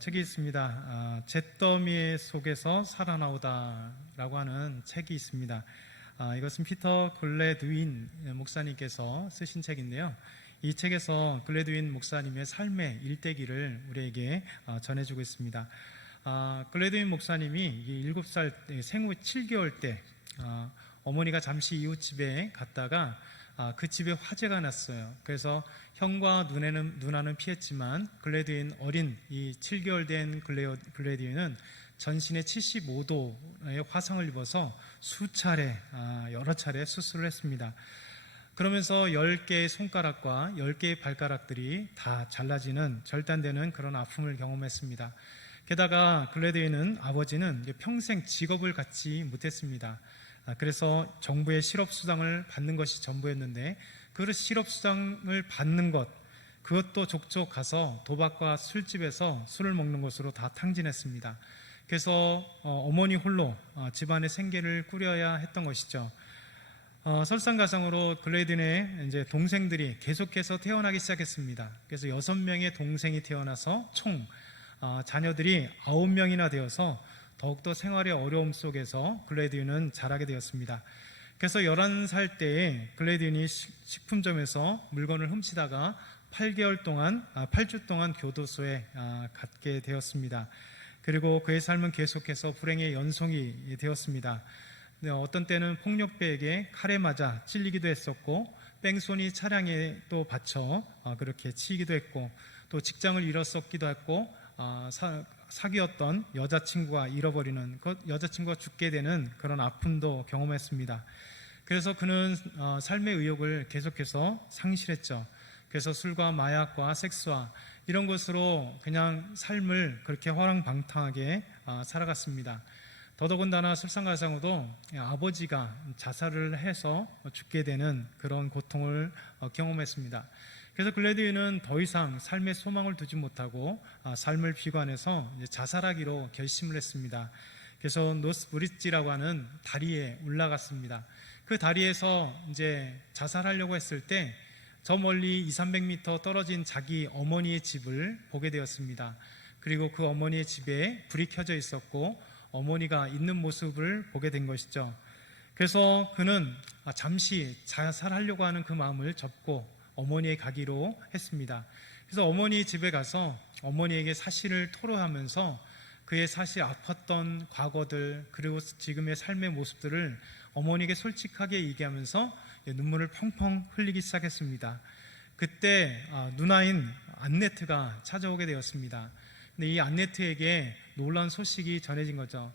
책이 있습니다. 잿더미 속에서 살아나오다 라고 하는 책이 있습니다. 이것은 피터 글래드윈 목사님께서 쓰신 책인데요. 이 책에서 글래드윈 목사님의 삶의 일대기를 우리에게 전해주고 있습니다. 글래드윈 목사님이 7살 생후 7개월 때 어머니가 잠시 이웃집에 갔다가 그 집에 화재가 났어요. 그래서 형과 누나는 피했지만 글래드윈 어린 이 7개월 된 글래드윈은 전신에 75도의 화상을 입어서 여러 차례 수술을 했습니다. 그러면서 10개의 손가락과 10개의 발가락들이 다 잘라지는 절단되는 그런 아픔을 경험했습니다. 게다가 글래드윈은 아버지는 평생 직업을 갖지 못했습니다. 그래서 정부의 실업수당을 받는 것이 전부였는데 그 실업수당을 받는 그것도 족족 가서 도박과 술집에서 술을 먹는 것으로 다 탕진했습니다. 그래서 어머니 홀로 집안의 생계를 꾸려야 했던 것이죠. 설상가상으로 글래드윈의 이제 동생들이 계속해서 태어나기 시작했습니다. 그래서 6명의 동생이 태어나서 총 자녀들이 9명이나 되어서 더욱더 생활의 어려움 속에서 글래드윈은 자라게 되었습니다. 그래서 11살 때에 글래드윈이 식품점에서 물건을 훔치다가 8주 동안 교도소에 갔게 되었습니다. 그리고 그의 삶은 계속해서 불행의 연속이 되었습니다. 어떤 때는 폭력배에게 칼에 맞아 찔리기도 했었고, 뺑소니 차량에 또 받쳐 그렇게 치이기도 했고, 또 직장을 잃었었기도 했고, 사귀었던 여자친구가 잃어버리는 여자친구가 죽게 되는 그런 아픔도 경험했습니다. 그래서 그는 삶의 의욕을 계속해서 상실했죠. 그래서 술과 마약과 섹스와 이런 것으로 그냥 삶을 그렇게 허랑방탕하게 살아갔습니다. 더더군다나 설상가상으로도 아버지가 자살을 해서 죽게 되는 그런 고통을 경험했습니다. 그래서 글래드윈은 더 이상 삶의 소망을 두지 못하고 삶을 비관해서 자살하기로 결심을 했습니다. 그래서 노스브릿지라고 하는 다리에 올라갔습니다. 그 다리에서 이제 자살하려고 했을 때 저 멀리 200~300m 떨어진 자기 어머니의 집을 보게 되었습니다. 그리고 그 어머니의 집에 불이 켜져 있었고 어머니가 있는 모습을 보게 된 것이죠. 그래서 그는 잠시 자살하려고 하는 그 마음을 접고 어머니에 가기로 했습니다. 그래서 어머니 집에 가서 어머니에게 사실을 토로하면서 그의 사실 아팠던 과거들 그리고 지금의 삶의 모습들을 어머니에게 솔직하게 얘기하면서 눈물을 펑펑 흘리기 시작했습니다. 그때 누나인 안네트가 찾아오게 되었습니다. 근데 이 안네트에게 놀라운 소식이 전해진 거죠.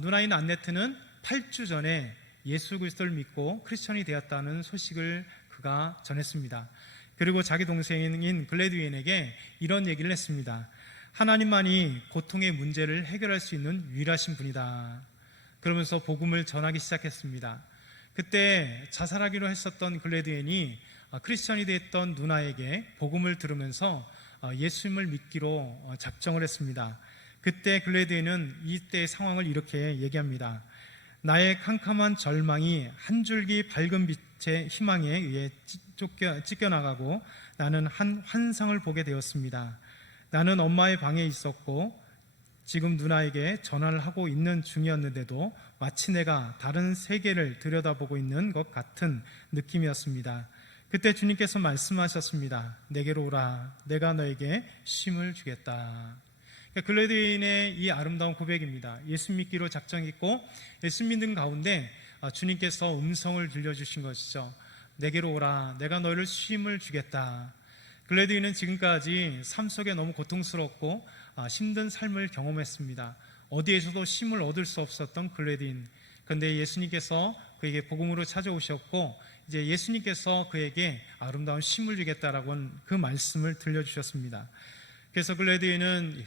누나인 안네트는 8주 전에 예수 그리스도를 믿고 크리스천이 되었다는 소식을 그가 전했습니다. 그리고 자기 동생인 글래드윈에게 이런 얘기를 했습니다. 하나님만이 고통의 문제를 해결할 수 있는 유일하신 분이다. 그러면서 복음을 전하기 시작했습니다. 그때 자살하기로 했었던 글래드윈이 크리스천이 됐던 누나에게 복음을 들으면서 예수님을 믿기로 작정을 했습니다. 그때 글래드윈은 이때의 상황을 이렇게 얘기합니다. 나의 캄캄한 절망이 한 줄기 밝은 빛의 희망에 의해 찢겨나가고 나는 한 환상을 보게 되었습니다. 나는 엄마의 방에 있었고 지금 누나에게 전화를 하고 있는 중이었는데도 마치 내가 다른 세계를 들여다보고 있는 것 같은 느낌이었습니다. 그때 주님께서 말씀하셨습니다. 내게로 오라. 내가 너에게 쉼을 주겠다. 글래드윈의 이 아름다운 고백입니다. 예수 믿기로 작정했고 예수 믿는 가운데 주님께서 음성을 들려주신 것이죠. 내게로 오라. 내가 너를 쉼을 주겠다. 글래드윈은 지금까지 삶 속에 너무 고통스럽고 힘든 삶을 경험했습니다. 어디에서도 쉼을 얻을 수 없었던 글래드윈. 그런데 예수님께서 그에게 복음으로 찾아오셨고 이제 예수님께서 그에게 아름다운 쉼을 주겠다라고 하는 그 말씀을 들려주셨습니다. 그래서 글래드윈은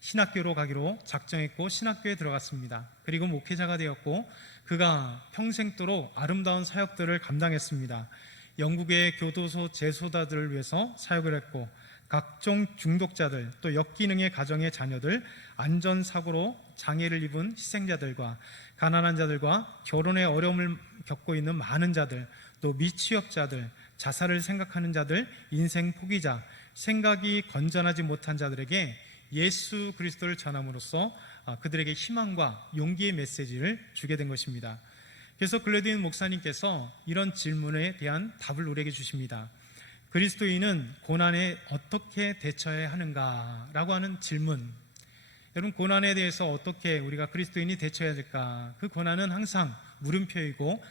신학교로 가기로 작정했고 신학교에 들어갔습니다. 그리고 목회자가 되었고 그가 평생도록 아름다운 사역들을 감당했습니다. 영국의 교도소 재소자들을 위해서 사역을 했고 각종 중독자들 또 역기능의 가정의 자녀들 안전사고로 장애를 입은 희생자들과 가난한 자들과 결혼의 어려움을 겪고 있는 많은 자들 또 미취업자들 자살을 생각하는 자들 인생 포기자 생각이 건전하지 못한 자들에게 예수 그리스도를 전함으로써 그들에게 희망과 용기의 메시지를 주게 된 것입니다. 그래서 글래드윈 목사님께서 이런 질문에 대한 답을 우리에게 주십니다. 그리스도인은 고난에 어떻게 대처해야 하는가라고 하는 질문. 여러분, 고난에 대해서 어떻게 우리가 그리스도인이 대처해야 될까? 그 고난은 항상 물음표이고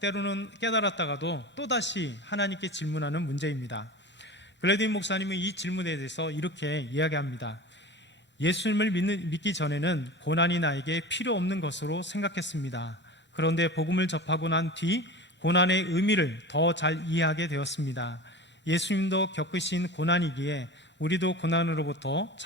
때로는 깨달았다가도 또다시 하나님께 질문하는 문제입니다. 글래드윈 목사님은 이 질문에 대해서 이렇게 이야기합니다. 예수님을 믿기 전에는 고난이 나에게 필요 없는 것으로 생각했습니다. 그런데 복음을 접하고 난 뒤 고난의 의미를 더 잘 이해하게 되었습니다. 예수님도 겪으신 고난이기에 우리도 고난으로부터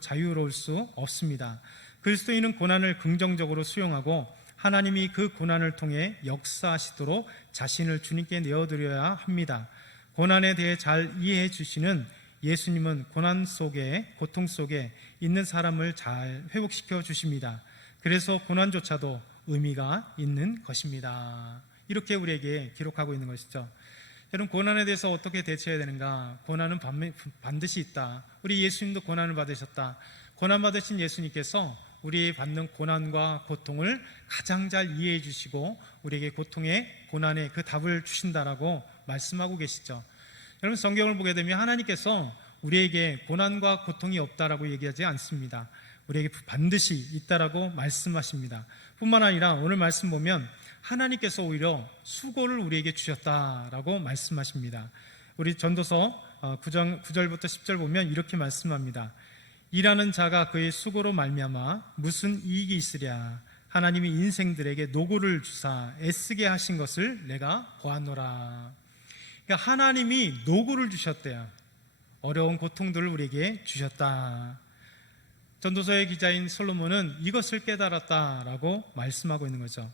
자유로울 수 없습니다. 그리스도인은 고난을 긍정적으로 수용하고 하나님이 그 고난을 통해 역사하시도록 자신을 주님께 내어드려야 합니다. 고난에 대해 잘 이해해 주시는 예수님은 고난 속에, 고통 속에 있는 사람을 잘 회복시켜 주십니다. 그래서 고난조차도 의미가 있는 것입니다. 이렇게 우리에게 기록하고 있는 것이죠. 여러분, 고난에 대해서 어떻게 대처해야 되는가? 고난은 반드시 있다. 우리 예수님도 고난을 받으셨다. 고난 받으신 예수님께서 우리 받는 고난과 고통을 가장 잘 이해해 주시고 우리에게 고난의 그 답을 주신다라고 말씀하고 계시죠. 여러분, 성경을 보게 되면 하나님께서 우리에게 고난과 고통이 없다라고 얘기하지 않습니다. 우리에게 반드시 있다라고 말씀하십니다. 뿐만 아니라 오늘 말씀 보면 하나님께서 오히려 수고를 우리에게 주셨다라고 말씀하십니다. 우리 전도서 9절부터 10절 보면 이렇게 말씀합니다. 일하는 자가 그의 수고로 말미암아 무슨 이익이 있으랴. 하나님이 인생들에게 노고를 주사 애쓰게 하신 것을 내가 보았노라. 그러니까 하나님이 노고를 주셨대요. 어려운 고통들을 우리에게 주셨다. 전도서의 기자인 솔로몬은 이것을 깨달았다라고 말씀하고 있는 거죠.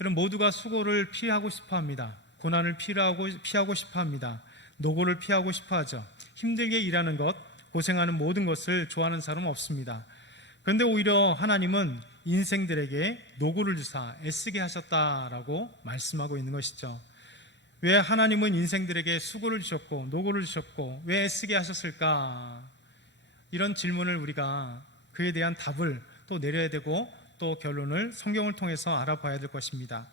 여러분, 모두가 수고를 피하고 싶어 합니다. 고난을 피하고 싶어 합니다. 노고를 피하고 싶어 하죠. 힘들게 일하는 것, 고생하는 모든 것을 좋아하는 사람은 없습니다. 그런데 오히려 하나님은 인생들에게 노고를 주사 애쓰게 하셨다라고 말씀하고 있는 것이죠. 왜 하나님은 인생들에게 수고를 주셨고 노고를 주셨고 왜 애쓰게 하셨을까? 이런 질문을 우리가 그에 대한 답을 또 내려야 되고 또 결론을 성경을 통해서 알아봐야 될 것입니다.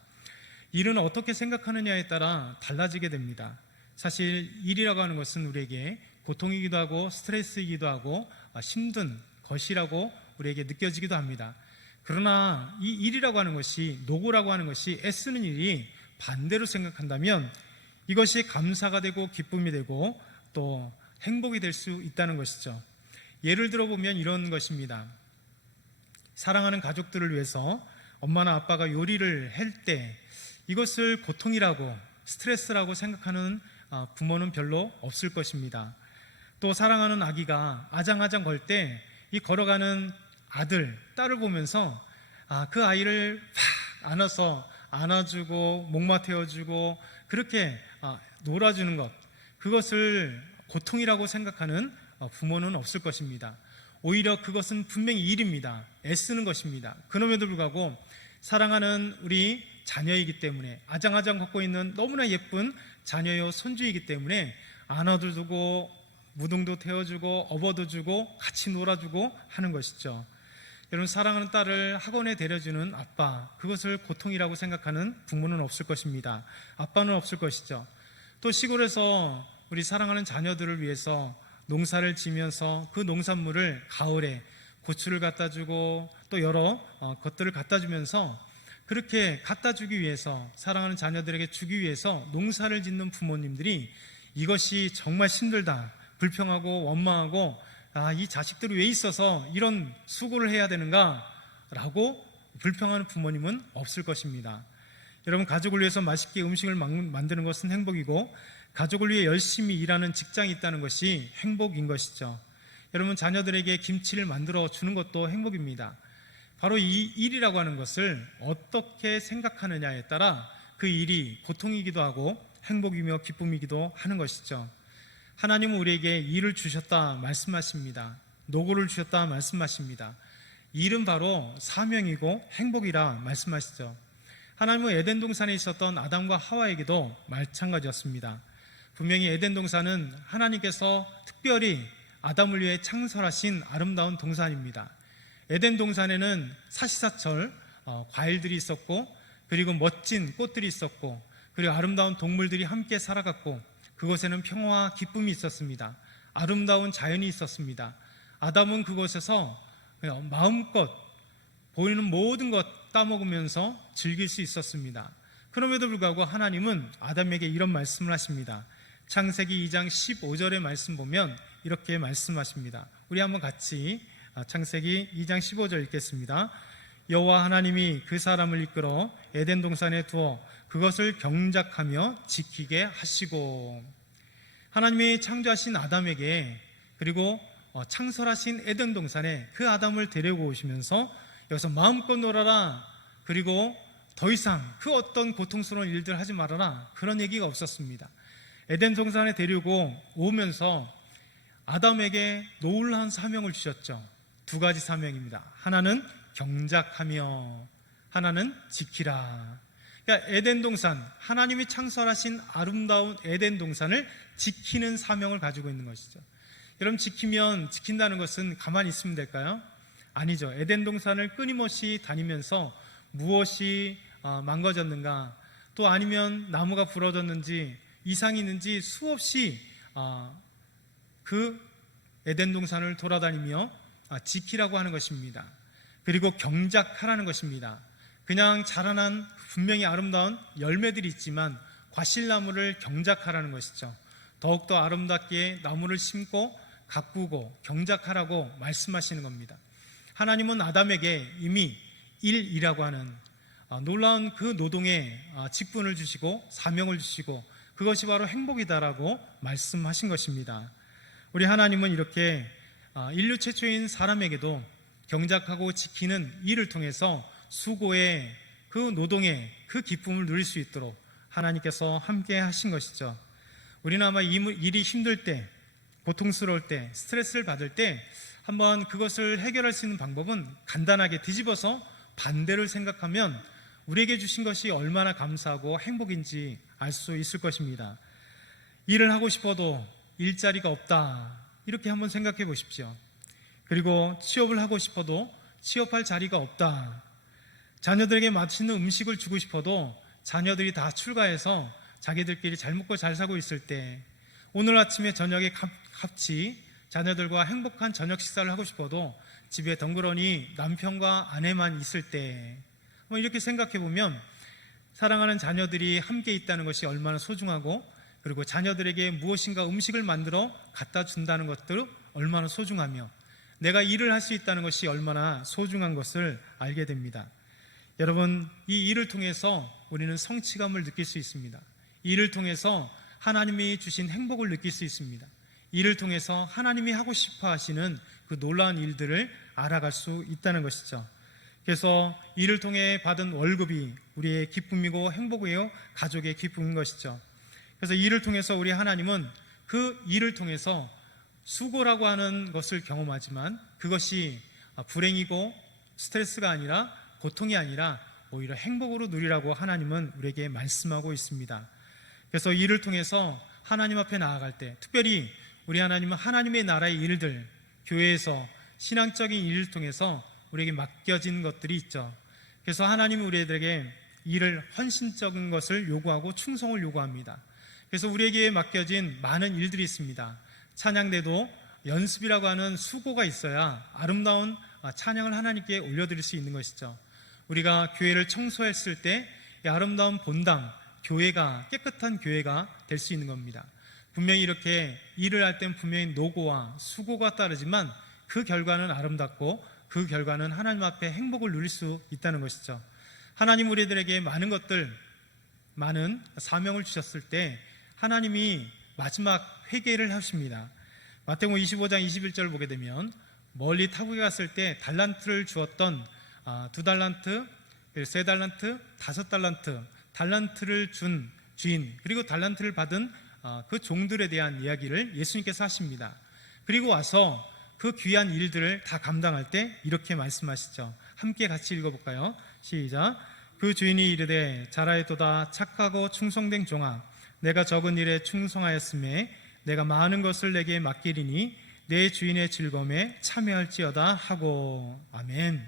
일은 어떻게 생각하느냐에 따라 달라지게 됩니다. 사실 일이라고 하는 것은 우리에게 고통이기도 하고 스트레스이기도 하고 힘든 것이라고 우리에게 느껴지기도 합니다. 그러나 이 일이라고 하는 것이, 노고라고 하는 것이, 애쓰는 일이 반대로 생각한다면 이것이 감사가 되고 기쁨이 되고 또 행복이 될 수 있다는 것이죠. 예를 들어 보면 이런 것입니다. 사랑하는 가족들을 위해서 엄마나 아빠가 요리를 할 때 이것을 고통이라고 스트레스라고 생각하는 부모는 별로 없을 것입니다. 또 사랑하는 아기가 아장아장 걸 때 이 걸어가는 아들, 딸을 보면서 그 아이를 팍 안아서 안아주고 목마 태워주고 그렇게 놀아주는 것, 그것을 고통이라고 생각하는 부모는 없을 것입니다. 오히려 그것은 분명히 일입니다. 애쓰는 것입니다. 그럼에도 불구하고 사랑하는 우리 자녀이기 때문에, 아장아장 걷고 있는 너무나 예쁜 자녀요 손주이기 때문에 안아도 주고 무등도 태워주고 업어도 주고 같이 놀아주고 하는 것이죠. 여러분, 사랑하는 딸을 학원에 데려주는 아빠, 그것을 고통이라고 생각하는 부모는 없을 것입니다. 아빠는 없을 것이죠. 또 시골에서 우리 사랑하는 자녀들을 위해서 농사를 지면서 그 농산물을 가을에 고추를 갖다 주고 또 여러 것들을 갖다 주면서 그렇게 갖다 주기 위해서, 사랑하는 자녀들에게 주기 위해서 농사를 짓는 부모님들이 이것이 정말 힘들다, 불평하고 원망하고 이 자식들이 왜 있어서 이런 수고를 해야 되는가 라고 불평하는 부모님은 없을 것입니다. 여러분, 가족을 위해서 맛있게 음식을 만드는 것은 행복이고 가족을 위해 열심히 일하는 직장이 있다는 것이 행복인 것이죠. 여러분, 자녀들에게 김치를 만들어 주는 것도 행복입니다. 바로 이 일이라고 하는 것을 어떻게 생각하느냐에 따라 그 일이 고통이기도 하고 행복이며 기쁨이기도 하는 것이죠. 하나님은 우리에게 일을 주셨다 말씀하십니다. 노고를 주셨다 말씀하십니다. 일은 바로 사명이고 행복이라 말씀하시죠. 하나님은 에덴 동산에 있었던 아담과 하와에게도 마찬가지였습니다. 분명히 에덴 동산은 하나님께서 특별히 아담을 위해 창설하신 아름다운 동산입니다. 에덴 동산에는 사시사철 과일들이 있었고, 그리고 멋진 꽃들이 있었고, 그리고 아름다운 동물들이 함께 살아갔고, 그곳에는 평화와 기쁨이 있었습니다. 아름다운 자연이 있었습니다. 아담은 그곳에서 그냥 마음껏 보이는 모든 것 따먹으면서 즐길 수 있었습니다. 그럼에도 불구하고 하나님은 아담에게 이런 말씀을 하십니다. 창세기 2장 15절의 말씀 보면 이렇게 말씀하십니다. 우리 한번 같이 창세기 2장 15절 읽겠습니다. 여호와 하나님이 그 사람을 이끌어 에덴 동산에 두어 그것을 경작하며 지키게 하시고, 하나님이 창조하신 아담에게 그리고 창설하신 에덴 동산에 그 아담을 데리고 오시면서 여기서 마음껏 놀아라, 그리고 더 이상 그 어떤 고통스러운 일들 하지 말아라, 그런 얘기가 없었습니다. 에덴 동산에 데리고 오면서 아담에게 놀라운 사명을 주셨죠. 두 가지 사명입니다. 하나는 경작하며, 하나는 지키라. 그러니까 에덴 동산, 하나님이 창설하신 아름다운 에덴 동산을 지키는 사명을 가지고 있는 것이죠. 여러분, 지킨다는 것은 가만히 있으면 될까요? 아니죠. 에덴 동산을 끊임없이 다니면서 무엇이 망가졌는가, 또 아니면 나무가 부러졌는지 이상이 있는지 수없이 그 에덴 동산을 돌아다니며 지키라고 하는 것입니다. 그리고 경작하라는 것입니다. 그냥 자라난 분명히 아름다운 열매들이 있지만 과실나무를 경작하라는 것이죠. 더욱더 아름답게 나무를 심고 가꾸고 경작하라고 말씀하시는 겁니다. 하나님은 아담에게 이미 일이라고 하는 놀라운 그 노동에 직분을 주시고 사명을 주시고, 그것이 바로 행복이다라고 말씀하신 것입니다. 우리 하나님은 이렇게 인류 최초인 사람에게도 경작하고 지키는 일을 통해서 수고의 그 노동의 그 기쁨을 누릴 수 있도록 하나님께서 함께 하신 것이죠. 우리는 아마 이 일이 힘들 때, 고통스러울 때, 스트레스를 받을 때 한번 그것을 해결할 수 있는 방법은 간단하게 뒤집어서 반대를 생각하면 우리에게 주신 것이 얼마나 감사하고 행복인지 알 수 있을 것입니다. 일을 하고 싶어도 일자리가 없다, 이렇게 한번 생각해 보십시오. 그리고 취업을 하고 싶어도 취업할 자리가 없다. 자녀들에게 맛있는 음식을 주고 싶어도 자녀들이 다 출가해서 자기들끼리 잘 먹고 잘 살고 있을 때, 오늘 아침에 저녁에 같이 자녀들과 행복한 저녁 식사를 하고 싶어도 집에 덩그러니 남편과 아내만 있을 때, 이렇게 생각해 보면 사랑하는 자녀들이 함께 있다는 것이 얼마나 소중하고, 그리고 자녀들에게 무엇인가 음식을 만들어 갖다 준다는 것도 얼마나 소중하며, 내가 일을 할 수 있다는 것이 얼마나 소중한 것을 알게 됩니다. 여러분, 이 일을 통해서 우리는 성취감을 느낄 수 있습니다. 이를 통해서 하나님이 주신 행복을 느낄 수 있습니다. 이를 통해서 하나님이 하고 싶어 하시는 그 놀라운 일들을 알아갈 수 있다는 것이죠. 그래서 이를 통해 받은 월급이 우리의 기쁨이고 행복이요, 가족의 기쁨인 것이죠. 그래서 이를 통해서 우리 하나님은 그 일을 통해서 수고라고 하는 것을 경험하지만 그것이 불행이고 스트레스가 아니라, 고통이 아니라 오히려 행복으로 누리라고 하나님은 우리에게 말씀하고 있습니다. 그래서 이를 통해서 하나님 앞에 나아갈 때, 특별히 우리 하나님은 하나님의 나라의 일들, 교회에서 신앙적인 일을 통해서 우리에게 맡겨진 것들이 있죠. 그래서 하나님은 우리들에게 일을, 헌신적인 것을 요구하고 충성을 요구합니다. 그래서 우리에게 맡겨진 많은 일들이 있습니다. 찬양대도 연습이라고 하는 수고가 있어야 아름다운 찬양을 하나님께 올려드릴 수 있는 것이죠. 우리가 교회를 청소했을 때 이 아름다운 본당, 교회가, 깨끗한 교회가 될 수 있는 겁니다. 분명히 이렇게 일을 할 땐 분명히 노고와 수고가 따르지만 그 결과는 아름답고 그 결과는 하나님 앞에 행복을 누릴 수 있다는 것이죠. 하나님 우리들에게 많은 것들, 많은 사명을 주셨을 때 하나님이 마지막 회개를 하십니다. 마태복음 25장 21절을 보게 되면 멀리 타국에 갔을 때 달란트를 주었던 2달란트, 3달란트, 5달란트, 달란트를 준 주인, 그리고 달란트를 받은 그 종들에 대한 이야기를 예수님께서 하십니다. 그리고 와서 그 귀한 일들을 다 감당할 때 이렇게 말씀하시죠. 함께 같이 읽어볼까요? 시작. 그 주인이 이르되 잘하였도다 착하고 충성된 종아, 내가 적은 일에 충성하였음에 내가 많은 것을 내게 맡기리니 내 주인의 즐거움에 참여할지어다 하고. 아멘.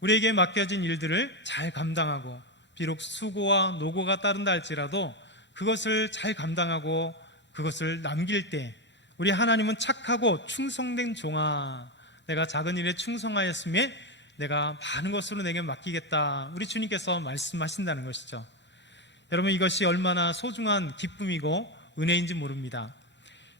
우리에게 맡겨진 일들을 잘 감당하고 비록 수고와 노고가 따른다 할지라도 그것을 잘 감당하고 그것을 남길 때 우리 하나님은 착하고 충성된 종아, 내가 작은 일에 충성하였음에 내가 많은 것으로 내게 맡기겠다, 우리 주님께서 말씀하신다는 것이죠. 여러분, 이것이 얼마나 소중한 기쁨이고 은혜인지 모릅니다.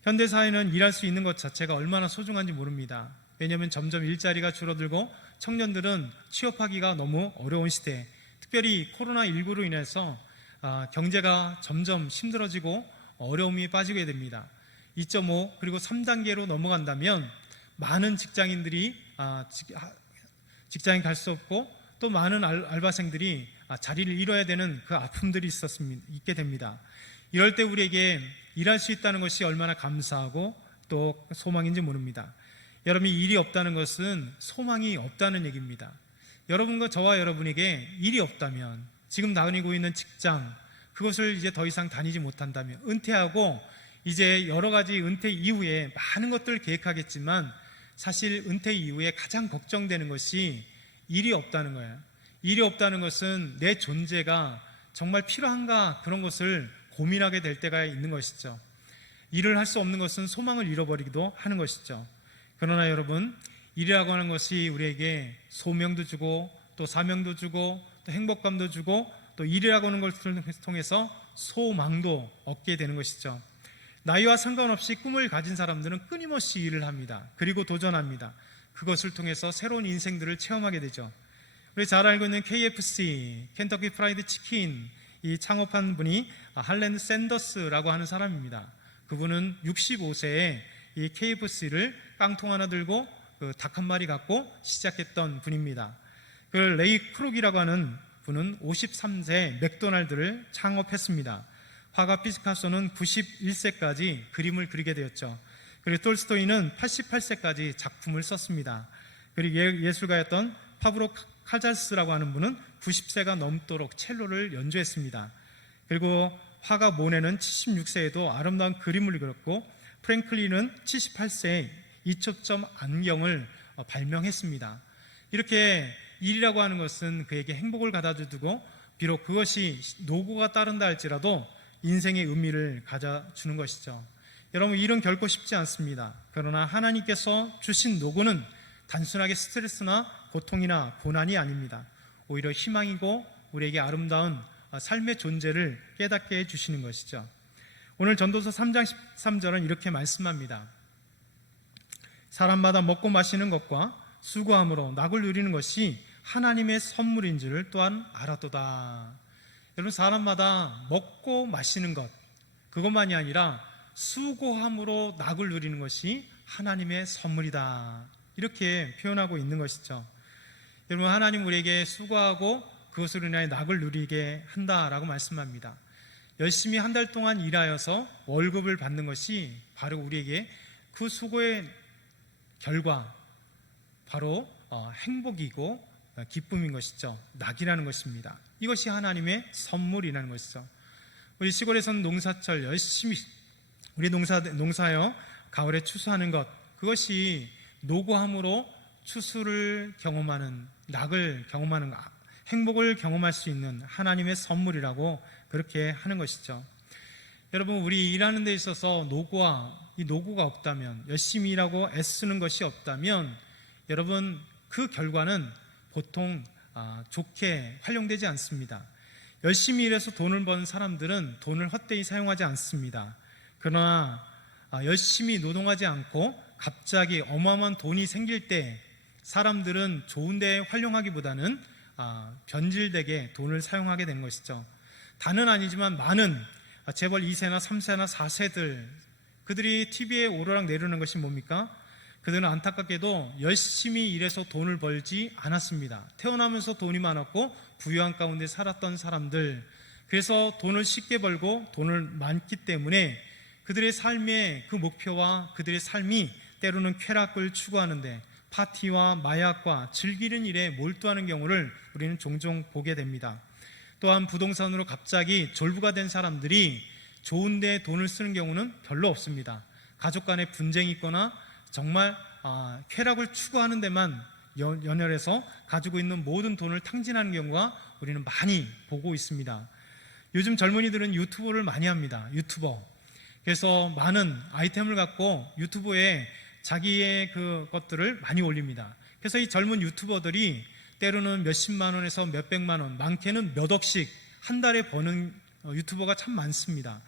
현대사회는 일할 수 있는 것 자체가 얼마나 소중한지 모릅니다. 왜냐하면 점점 일자리가 줄어들고 청년들은 취업하기가 너무 어려운 시대, 특별히 코로나19로 인해서 경제가 점점 힘들어지고 어려움이 빠지게 됩니다. 2.5 그리고 3단계로 넘어간다면 많은 직장인들이 직장에 갈 수 없고 또 많은 알바생들이 자리를 잃어야 되는 그 아픔들이 있게 됩니다. 이럴 때 우리에게 일할 수 있다는 것이 얼마나 감사하고 또 소망인지 모릅니다. 여러분이 일이 없다는 것은 소망이 없다는 얘기입니다. 여러분과 저와 여러분에게 일이 없다면, 지금 다니고 있는 직장, 그것을 이제 더 이상 다니지 못한다면, 은퇴하고 이제 여러 가지 은퇴 이후에 많은 것들을 계획하겠지만 사실 은퇴 이후에 가장 걱정되는 것이 일이 없다는 거예요. 일이 없다는 것은 내 존재가 정말 필요한가, 그런 것을 고민하게 될 때가 있는 것이죠. 일을 할 수 없는 것은 소망을 잃어버리기도 하는 것이죠. 그러나 여러분, 일이라고 하는 것이 우리에게 소명도 주고 또 사명도 주고 또 행복감도 주고 또 일이라고 하는 것을 통해서 소망도 얻게 되는 것이죠. 나이와 상관없이 꿈을 가진 사람들은 끊임없이 일을 합니다. 그리고 도전합니다. 그것을 통해서 새로운 인생들을 체험하게 되죠. 우리 잘 알고 있는 KFC, 켄터키 프라이드 치킨, 이 창업한 분이 할랜드 샌더스라고 하는 사람입니다. 그분은 65세에 이 KFC를 깡통 하나 들고 닭 한 마리 갖고 시작했던 분입니다. 그 레이 크록이라고 하는 분은 53세에 맥도날드를 창업했습니다. 화가 피카소는 91세까지 그림을 그리게 되었죠. 그리고 톨스토이는 88세까지 작품을 썼습니다. 그리고 예술가였던 파브로 카잘스라고 하는 분은 90세가 넘도록 첼로를 연주했습니다. 그리고 화가 모네는 76세에도 아름다운 그림을 그렸고, 프랭클린은 78세에 이초점 안경을 발명했습니다. 이렇게 일이라고 하는 것은 그에게 행복을 가져주고, 비록 그것이 노고가 따른다 할지라도 인생의 의미를 가져주는 것이죠. 여러분, 일은 결코 쉽지 않습니다. 그러나 하나님께서 주신 노고는 단순하게 스트레스나 고통이나 고난이 아닙니다. 오히려 희망이고 우리에게 아름다운 삶의 존재를 깨닫게 해주시는 것이죠. 오늘 전도서 3장 13절은 이렇게 말씀합니다. 사람마다 먹고 마시는 것과 수고함으로 낙을 누리는 것이 하나님의 선물인 줄을 또한 알았도다. 여러분, 사람마다 먹고 마시는 것, 그것만이 아니라 수고함으로 낙을 누리는 것이 하나님의 선물이다, 이렇게 표현하고 있는 것이죠. 여러분, 하나님 우리에게 수고하고 그것으로 인하여 낙을 누리게 한다라고 말씀합니다. 열심히 한 달 동안 일하여서 월급을 받는 것이 바로 우리에게 그 수고의 결과, 바로 행복이고 기쁨인 것이죠. 낙이라는 것입니다. 이것이 하나님의 선물이라는 것이죠. 우리 시골에서는 농사철 열심히 우리 농사여 가을에 추수하는 것, 그것이 노고함으로 추수를 경험하는, 낙을 경험하는, 행복을 경험할 수 있는 하나님의 선물이라고 그렇게 하는 것이죠. 여러분, 우리 일하는 데 있어서 이 노고가 없다면, 열심히 일하고 애쓰는 것이 없다면, 여러분, 그 결과는 보통 좋게 활용되지 않습니다. 열심히 일해서 돈을 버는 사람들은 돈을 헛되이 사용하지 않습니다. 그러나 열심히 노동하지 않고 갑자기 어마어마한 돈이 생길 때 사람들은 좋은 데 활용하기보다는 변질되게 돈을 사용하게 되는 것이죠. 다는 아니지만 많은 재벌 2세나 3세나 4세들, 그들이 TV에 오르락 내리는 것이 뭡니까? 그들은 안타깝게도 열심히 일해서 돈을 벌지 않았습니다. 태어나면서 돈이 많았고 부유한 가운데 살았던 사람들, 그래서 돈을 쉽게 벌고 돈을 많기 때문에 그들의 삶의 그 목표와 그들의 삶이 때로는 쾌락을 추구하는데 파티와 마약과 즐기는 일에 몰두하는 경우를 우리는 종종 보게 됩니다. 또한 부동산으로 갑자기 졸부가 된 사람들이 좋은 데 돈을 쓰는 경우는 별로 없습니다. 가족 간에 분쟁이 있거나 정말 쾌락을 추구하는 데만 연연해서 가지고 있는 모든 돈을 탕진하는 경우가 우리는 많이 보고 있습니다. 요즘 젊은이들은 유튜브를 많이 합니다. 유튜버. 그래서 많은 아이템을 갖고 유튜브에 자기의 그 것들을 많이 올립니다. 그래서 이 젊은 유튜버들이 때로는 몇십만 원에서 몇백만 원, 많게는 몇 억씩 한 달에 버는 유튜버가 참 많습니다.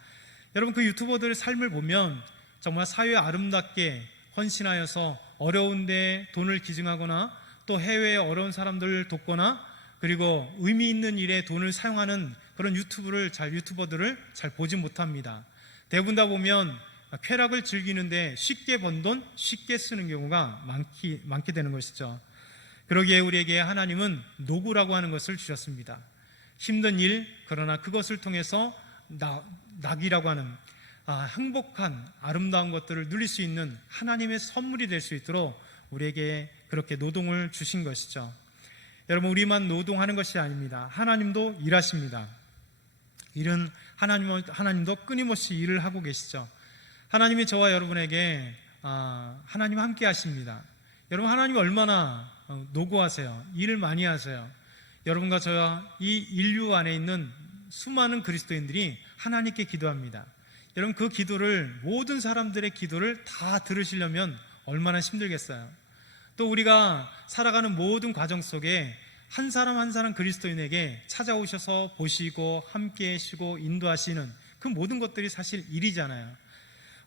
여러분, 그 유튜버들의 삶을 보면 정말 사회에 아름답게 헌신하여서 어려운데 돈을 기증하거나 또 해외의 어려운 사람들을 돕거나 그리고 의미 있는 일에 돈을 사용하는 그런 유튜버들을 잘 보지 못합니다. 대부분 다 보면 쾌락을 즐기는데 쉽게 번 돈 쉽게 쓰는 경우가 많게 되는 것이죠. 그러기에 우리에게 하나님은 노고라고 하는 것을 주셨습니다. 힘든 일, 그러나 그것을 통해서 낙이라고 하는 행복한 아름다운 것들을 누릴 수 있는 하나님의 선물이 될 수 있도록 우리에게 그렇게 노동을 주신 것이죠. 여러분, 우리만 노동하는 것이 아닙니다. 하나님도 일하십니다. 일은 하나님도 끊임없이 일을 하고 계시죠. 하나님이 저와 여러분에게 하나님 함께 하십니다. 여러분, 하나님이 얼마나 노고하세요. 일을 많이 하세요. 여러분과 저와 이 인류 안에 있는 수많은 그리스도인들이 하나님께 기도합니다. 여러분, 그 기도를, 모든 사람들의 기도를 다 들으시려면 얼마나 힘들겠어요. 또 우리가 살아가는 모든 과정 속에 한 사람 한 사람 그리스도인에게 찾아오셔서 보시고 함께 하시고 인도하시는 그 모든 것들이 사실 일이잖아요.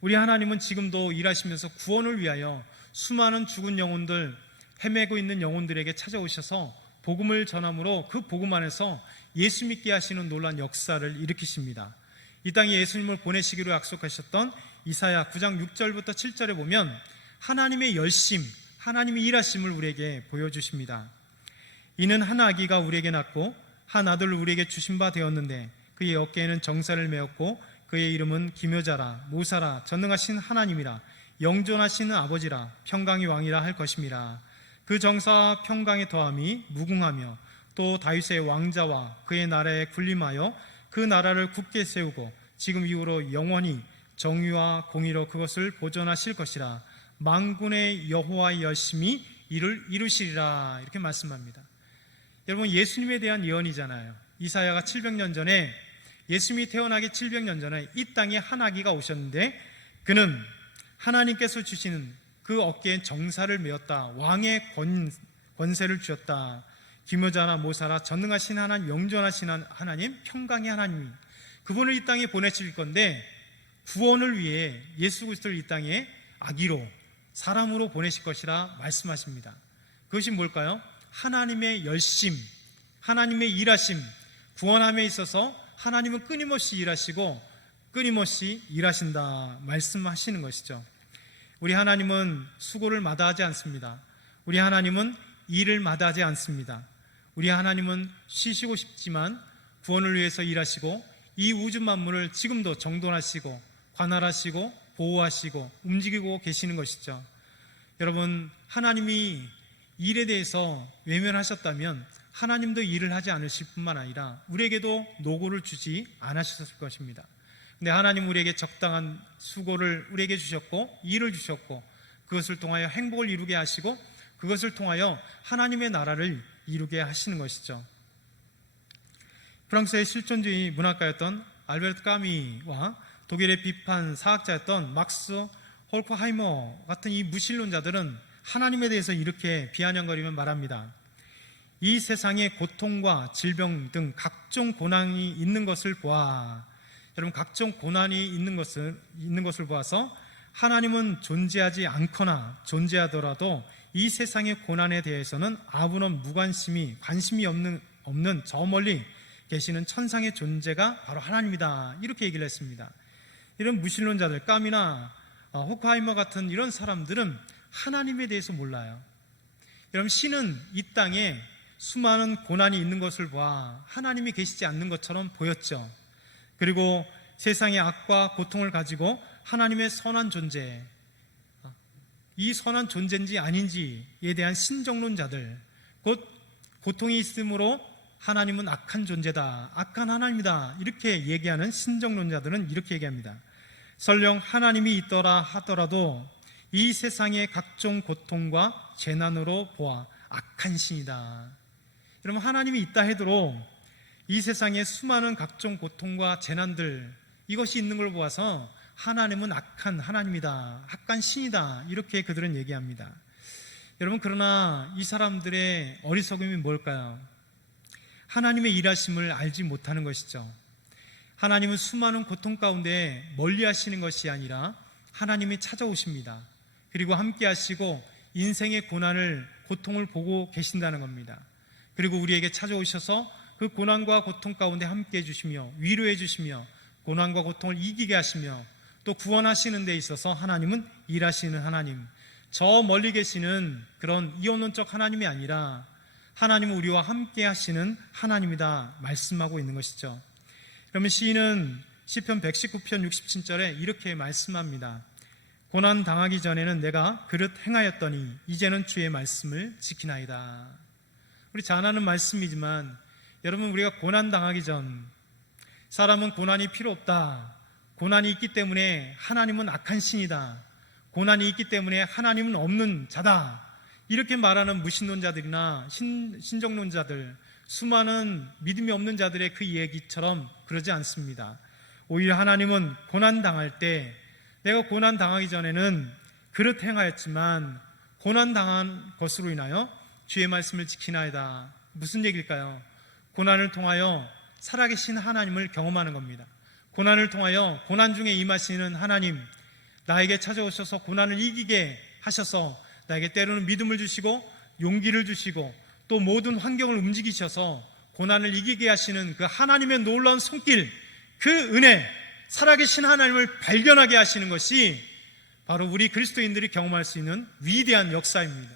우리 하나님은 지금도 일하시면서 구원을 위하여 수많은 죽은 영혼들, 헤매고 있는 영혼들에게 찾아오셔서 복음을 전함으로 그 복음 안에서 예수 믿게 하시는 놀라운 역사를 일으키십니다. 이 땅에 예수님을 보내시기로 약속하셨던 이사야 9장 6절부터 7절에 보면 하나님의 열심, 하나님의 일하심을 우리에게 보여주십니다. 이는 한 아기가 우리에게 낳고 한 아들을 우리에게 주신 바 되었는데 그의 어깨에는 정사를 메었고 그의 이름은 기묘자라, 모사라, 전능하신 하나님이라, 영존하시는 아버지라, 평강의 왕이라 할 것임이라. 그 정사와 평강의 더함이 무궁하며 또 다윗의 왕자와 그의 나라에 군림하여 그 나라를 굳게 세우고 지금 이후로 영원히 정의와 공의로 그것을 보존하실 것이라. 만군의 여호와의 열심히 이를 이루시리라. 이렇게 말씀합니다. 여러분, 예수님에 대한 예언이잖아요. 이사야가 700년 전에, 예수님이 태어나기 700년 전에 이 땅에 한 아기가 오셨는데 그는 하나님께서 주시는 그 어깨에 정사를 메었다. 왕의 권세를 주셨다. 기묘자나 모사라, 전능하신 하나님, 영존하신 하나님, 평강의 하나님, 그분을 이 땅에 보내실 건데 구원을 위해 예수 그리스도를 이 땅에 아기로, 사람으로 보내실 것이라 말씀하십니다. 그것이 뭘까요? 하나님의 열심, 하나님의 일하심, 구원함에 있어서 하나님은 끊임없이 일하시고 끊임없이 일하신다 말씀하시는 것이죠. 우리 하나님은 수고를 마다하지 않습니다. 우리 하나님은 일을 마다하지 않습니다. 우리 하나님은 쉬시고 싶지만 구원을 위해서 일하시고 이 우주 만물을 지금도 정돈하시고 관할하시고 보호하시고 움직이고 계시는 것이죠. 여러분, 하나님이 일에 대해서 외면하셨다면 하나님도 일을 하지 않으실 뿐만 아니라 우리에게도 노고를 주지 않으셨을 것입니다. 근데 하나님 우리에게 적당한 수고를 우리에게 주셨고 일을 주셨고 그것을 통하여 행복을 이루게 하시고 그것을 통하여 하나님의 나라를 이루게 하시는 것이죠. 프랑스의 실존주의 문학가였던 알베르트 까미와 독일의 비판 사학자였던 막스 홀크하이머 같은 이 무신론자들은 하나님에 대해서 이렇게 비아냥거리며 말합니다. 이 세상에 고통과 질병 등 각종 고난이 있는 것을 보아, 여러분, 각종 고난이 있는 것을 보아서 하나님은 존재하지 않거나 존재하더라도 이 세상의 고난에 대해서는 아무런 무관심이, 관심이 없는 저 멀리 계시는 천상의 존재가 바로 하나님이다. 이렇게 얘기를 했습니다. 이런 무신론자들, 까미나 호크하이머 같은 이런 사람들은 하나님에 대해서 몰라요. 여러분, 신은 이 땅에 수많은 고난이 있는 것을 봐 하나님이 계시지 않는 것처럼 보였죠. 그리고 세상의 악과 고통을 가지고 하나님의 선한 존재, 이 선한 존재인지 아닌지에 대한 신정론자들, 곧 고통이 있으므로 하나님은 악한 존재다, 악한 하나님이다, 이렇게 얘기하는 신정론자들은 이렇게 얘기합니다. 설령 하나님이 있더라 하더라도 이 세상의 각종 고통과 재난으로 보아 악한 신이다. 여러분, 하나님이 있다 해도 이 세상의 수많은 각종 고통과 재난들, 이것이 있는 걸 보아서 하나님은 악한 하나님이다, 악한 신이다, 이렇게 그들은 얘기합니다. 여러분, 그러나 이 사람들의 어리석음이 뭘까요? 하나님의 일하심을 알지 못하는 것이죠. 하나님은 수많은 고통 가운데 멀리 하시는 것이 아니라 하나님이 찾아오십니다. 그리고 함께 하시고 인생의 고통을 보고 계신다는 겁니다. 그리고 우리에게 찾아오셔서 그 고난과 고통 가운데 함께 해주시며 위로해 주시며 고난과 고통을 이기게 하시며 또 구원하시는 데 있어서 하나님은 일하시는 하나님, 저 멀리 계시는 그런 이원론적 하나님이 아니라 하나님은 우리와 함께 하시는 하나님이다 말씀하고 있는 것이죠. 그러면 시인은 시편 119편 67절에 이렇게 말씀합니다. 고난 당하기 전에는 내가 그릇 행하였더니 이제는 주의 말씀을 지키나이다. 우리 잘 아는 말씀이지만 여러분, 우리가 고난 당하기 전, 사람은 고난이 필요 없다, 고난이 있기 때문에 하나님은 악한 신이다, 고난이 있기 때문에 하나님은 없는 자다, 이렇게 말하는 무신론자들이나 신정론자들, 수많은 믿음이 없는 자들의 그 얘기처럼 그러지 않습니다. 오히려 하나님은 고난 당할 때, 내가 고난 당하기 전에는 그릇 행하였지만 고난 당한 것으로 인하여 주의 말씀을 지키나이다. 무슨 얘기일까요? 고난을 통하여 살아계신 하나님을 경험하는 겁니다. 고난을 통하여 고난 중에 임하시는 하나님, 나에게 찾아오셔서 고난을 이기게 하셔서 나에게 때로는 믿음을 주시고 용기를 주시고 또 모든 환경을 움직이셔서 고난을 이기게 하시는 그 하나님의 놀라운 손길, 그 은혜, 살아계신 하나님을 발견하게 하시는 것이 바로 우리 그리스도인들이 경험할 수 있는 위대한 역사입니다.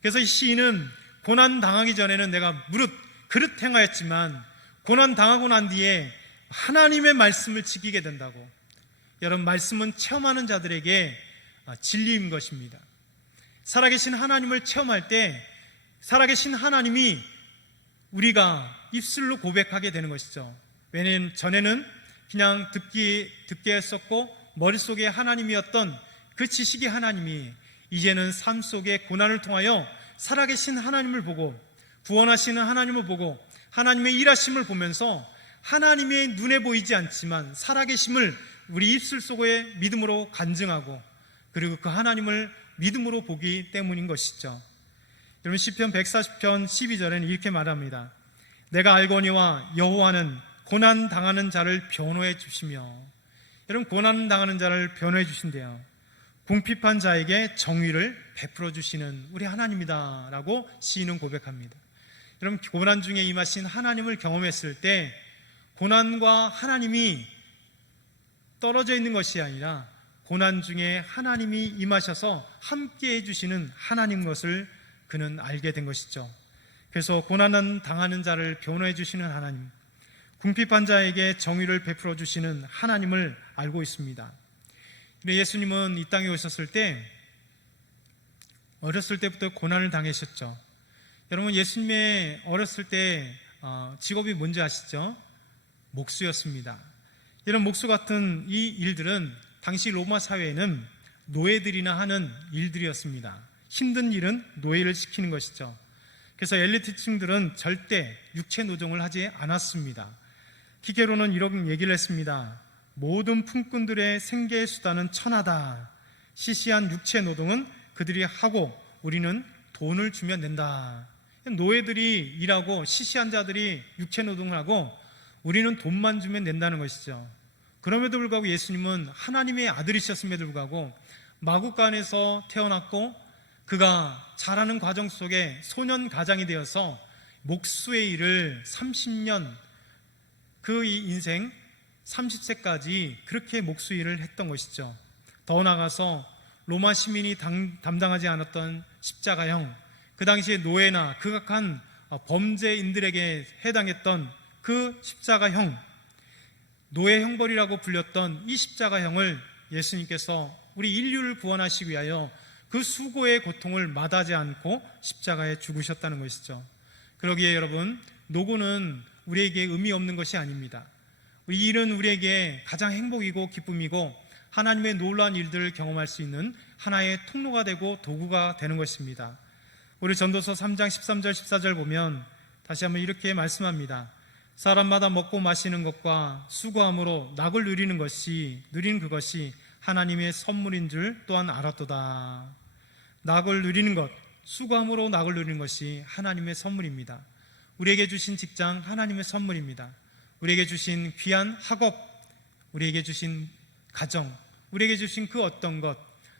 그래서 이 시인은 고난 당하기 전에는 내가 무릇 그릇 행하였지만 고난 당하고 난 뒤에 하나님의 말씀을 지키게 된다고. 여러분, 말씀은 체험하는 자들에게 진리인 것입니다. 살아계신 하나님을 체험할 때 살아계신 하나님이 우리가 입술로 고백하게 되는 것이죠. 왜냐하면 전에는 그냥 듣게 했었고 머릿속에 하나님이었던 그 지식의 하나님이 이제는 삶 속의 고난을 통하여 살아계신 하나님을 보고 구원하시는 하나님을 보고 하나님의 일하심을 보면서 하나님의 눈에 보이지 않지만 살아계심을 우리 입술 속에 믿음으로 간증하고 그리고 그 하나님을 믿음으로 보기 때문인 것이죠. 여러분, 시편 140편 12절에는 이렇게 말합니다. 내가 알거니와 여호와는 고난 당하는 자를 변호해 주시며. 여러분, 고난 당하는 자를 변호해 주신대요. 궁핍한 자에게 정의를 베풀어 주시는 우리 하나님이다 라고 시인은 고백합니다. 여러분, 고난 중에 임하신 하나님을 경험했을 때 고난과 하나님이 떨어져 있는 것이 아니라 고난 중에 하나님이 임하셔서 함께 해주시는 하나님 것을 그는 알게 된 것이죠. 그래서 고난은 당하는 자를 변호해 주시는 하나님, 궁핍한 자에게 정의를 베풀어 주시는 하나님을 알고 있습니다. 예수님은 이 땅에 오셨을 때 어렸을 때부터 고난을 당하셨죠. 여러분, 예수님의 어렸을 때 직업이 뭔지 아시죠? 목수였습니다. 이런 목수 같은 이 일들은 당시 로마 사회에는 노예들이나 하는 일들이었습니다. 힘든 일은 노예를 시키는 것이죠. 그래서 엘리트층들은 절대 육체 노동을 하지 않았습니다. 기계로는 이런 얘기를 했습니다. 모든 품꾼들의 생계의 수단은 천하다. 시시한 육체 노동은 그들이 하고 우리는 돈을 주면 된다. 노예들이 일하고 시시한 자들이 육체 노동을 하고 우리는 돈만 주면 된다는 것이죠. 그럼에도 불구하고 예수님은 하나님의 아들이셨음에도 불구하고 마구간에서 태어났고 그가 자라는 과정 속에 소년 가장이 되어서 목수의 일을 30년, 그 인생 30세까지 그렇게 목수 일을 했던 것이죠. 더 나아가서 로마 시민이 담당하지 않았던 십자가형, 그 당시에 노예나 극악한 범죄인들에게 해당했던 그 십자가형, 노예 형벌이라고 불렸던 이 십자가형을 예수님께서 우리 인류를 구원하시기 위하여 그 수고의 고통을 마다하지 않고 십자가에 죽으셨다는 것이죠. 그러기에 여러분, 노고는 우리에게 의미 없는 것이 아닙니다. 이 일은 우리에게 가장 행복이고 기쁨이고 하나님의 놀라운 일들을 경험할 수 있는 하나의 통로가 되고 도구가 되는 것입니다. 우리 전도서 3장 13절 14절 보면 다시 한번 이렇게 말씀합니다. 사람마다 먹고 마시는 것과 수고함으로 낙을 누리는 그것이 하나님의 선물인 줄 또한 알았도다. 낙을 누리는 것, 수고함으로 낙을 누리는 것이 하나님의 선물입니다. 우리에게 주신 직장 하나님의 선물입니다. 우리에게 주신 귀한 학업, 우리에게 주신 가정, 우리에게 주신 그 어떤 것,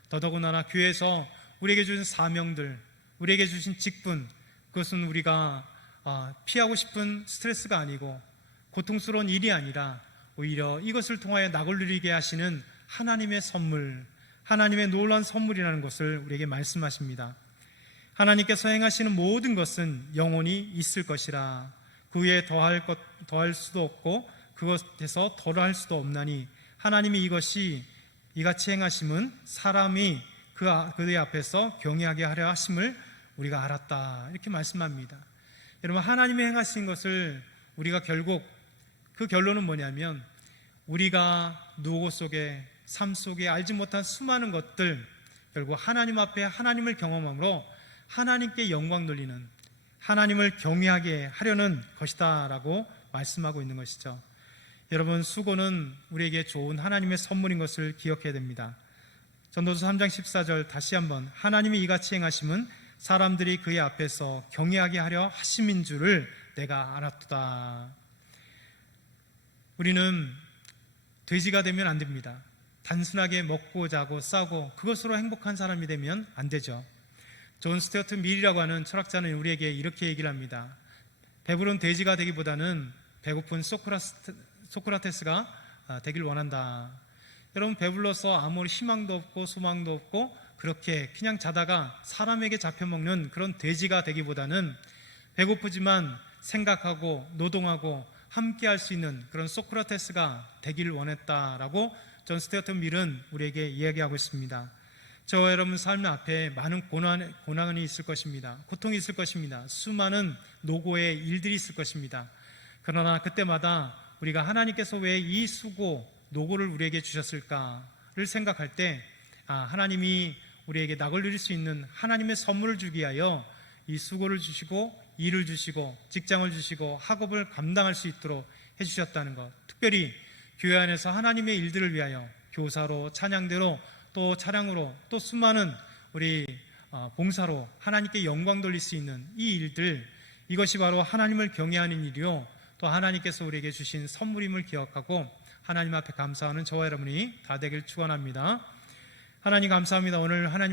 더더군다나 교회에서 우리에게 주신 사명들, 우리에게 주신 직분, 그것은 우리가 피하고 싶은 스트레스가 아니고 고통스러운 일이 아니라 오히려 이것을 통하여 낙을 누리게 하시는 하나님의 선물, 하나님의 놀라운 선물이라는 것을 우리에게 말씀하십니다. 하나님께서 행하시는 모든 것은 영원히 있을 것이라. 그 위에 더할 수도 없고 그것에서 덜할 수도 없나니 하나님이 이같이 행하심은 사람이 그의 앞에서 경외하게 하려 하심을 우리가 알았다. 이렇게 말씀합니다. 여러분, 하나님이 행하신 것을 우리가 결국 그 결론은 뭐냐면 우리가 노고 속에 삶 속에 알지 못한 수많은 것들, 결국 하나님 앞에 하나님을 경험함으로 하나님께 영광 돌리는, 하나님을 경외하게 하려는 것이다 라고 말씀하고 있는 것이죠. 여러분, 수고는 우리에게 좋은 하나님의 선물인 것을 기억해야 됩니다. 전도서 3장 14절 다시 한번, 하나님이 이같이 행하심은 사람들이 그의 앞에서 경외하게 하려 하심인 줄을 내가 알았도다. 우리는 돼지가 되면 안 됩니다. 단순하게 먹고 자고 싸고 그것으로 행복한 사람이 되면 안 되죠. 존 스튜어트 밀이라고 하는 철학자는 우리에게 이렇게 얘기를 합니다. 배부른 돼지가 되기보다는 배고픈 소크라테스가 되길 원한다. 여러분, 배불러서 아무 희망도 없고 소망도 없고 그렇게 그냥 자다가 사람에게 잡혀먹는 그런 돼지가 되기보다는 배고프지만 생각하고 노동하고 함께 할 수 있는 그런 소크라테스가 되길 원했다라고 존 스튜어트 밀은 우리에게 이야기하고 있습니다. 저와 여러분 삶 앞에 많은 고난이 있을 것입니다. 고통이 있을 것입니다. 수많은 노고의 일들이 있을 것입니다. 그러나 그때마다 우리가 하나님께서 왜 이 수고, 노고를 우리에게 주셨을까를 생각할 때 하나님이 우리에게 낙을 누릴 수 있는 하나님의 선물을 주기 위하여 이 수고를 주시고 일을 주시고 직장을 주시고 학업을 감당할 수 있도록 해주셨다는 것, 특별히 교회 안에서 하나님의 일들을 위하여 교사로, 찬양대로, 또 차량으로, 또 수많은 우리 봉사로 하나님께 영광 돌릴 수 있는 이 일들, 이것이 바로 하나님을 경외하는 일이요 또 하나님께서 우리에게 주신 선물임을 기억하고 하나님 앞에 감사하는 저와 여러분이 다 되길 축원합니다. 하나님 감사합니다. 오늘 하나님